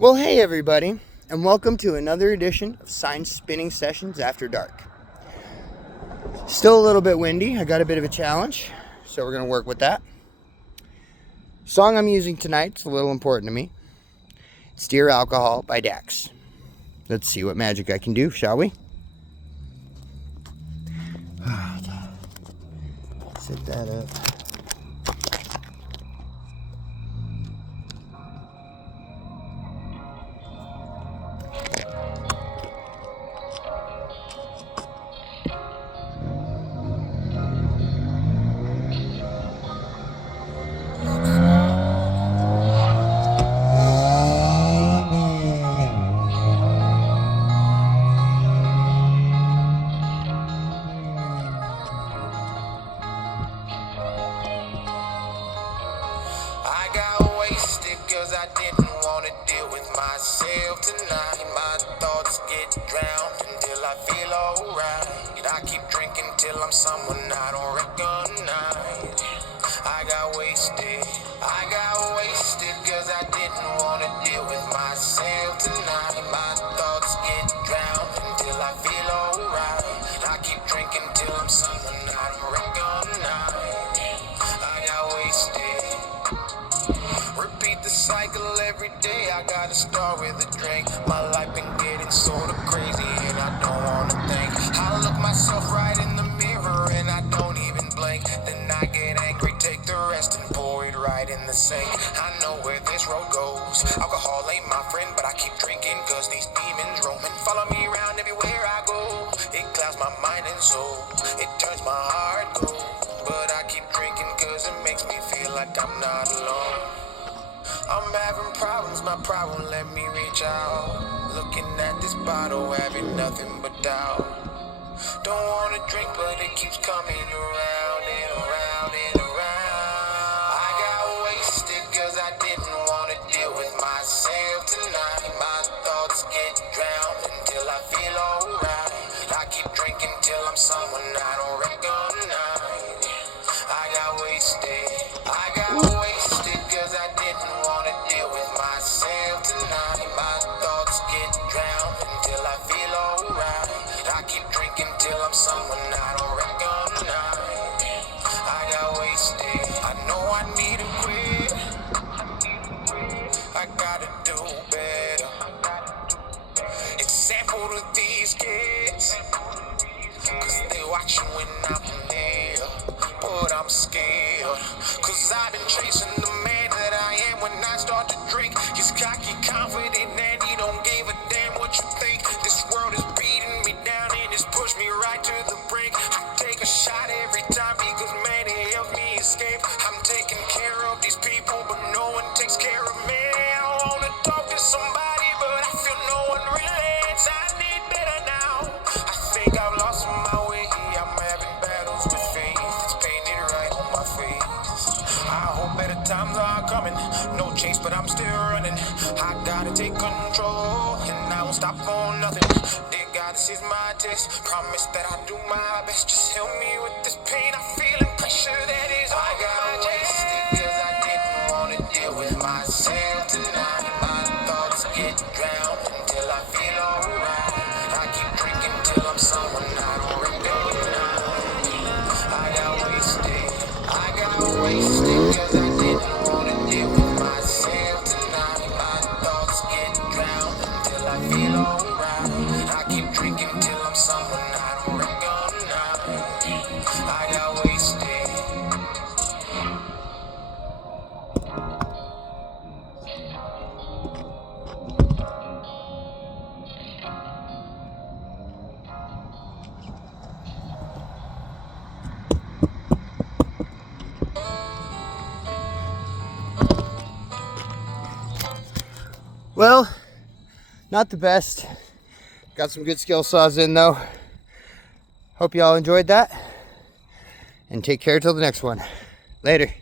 Well, hey everybody, and welcome to another edition of Science Spinning Sessions After Dark. Still a little bit windy. I got a bit of a challenge, so we're going to work with that. Song I'm using tonight is a little important to me. It's Dear Alcohol by Dax. Let's see what magic I can do, shall we? Set that up. I got wasted cause I didn't want to deal with myself tonight. My thoughts get drowned until I feel alright. I keep drinking till I'm someone I don't recognize. I got wasted cause I didn't want to deal with myself tonight. My thoughts get drowned until I feel alright. I keep drinking till I'm someone I don't recognize. I got wasted. Repeat the cycle every day. I gotta start with a drink. My life been getting sorta crazy and I don't wanna think. I look myself right in the mirror and I don't even blink. Then I get angry, take the rest and pour it right in the sink. I know where this road goes. Alcohol ain't my friend, but I keep drinking cause these demons roaming. Follow me around everywhere I go. It clouds my mind and soul. It turns my heart cold. But I keep drinking cause it makes me feel like I'm not alone. I'm having problems, my problem let me reach out. Looking at this bottle, having nothing but doubt. Don't wanna drink, but it keeps coming around and around and around. I got wasted cause I didn't wanna deal with myself tonight. My thoughts get drowned until I feel alright. I keep drinking till I'm someone I don't recognize. I got wasted cause I didn't wanna deal with myself tonight. My thoughts get drowned until I feel alright. I keep drinking till I'm someone I don't recognize. I got wasted. I know I need to quit. I gotta do better. Example to these kids, cause they watching when I'm there. But I'm scared, cause I've been chasing the man that I am when I start to drink. He's cocky, confident, and he don't give a damn what you think. This world is beating me down and it's pushed me right to the brink. I take a shot every time because man, it helps me escape. I'm taking care of these people, but no one takes care of me. I wanna talk to somebody, but I feel no one relates. I need better now. I think I've lost my way. I'm having battles with faith. It's painted right on my face. I hope better times are coming. No chase, but I'm still running. I gotta take control, and I won't stop for nothing. Dear God, this is my test. Promise that I'll do my best. Just help me with this pain I feel and pressure that is on my chest. I got wasted cause I didn't wanna deal with myself tonight. My thoughts get drowned until I feel alright. I keep drinking till I'm someone I don't recognize. I got wasted cause I didn't wanna deal with myself tonight. My thoughts get drowned until I feel alright. I keep drinking till I'm someone I don't recognize. I got wasted. Well, not the best. Got some good skill saws in though. Hope you all enjoyed that. And take care till the next one. Later.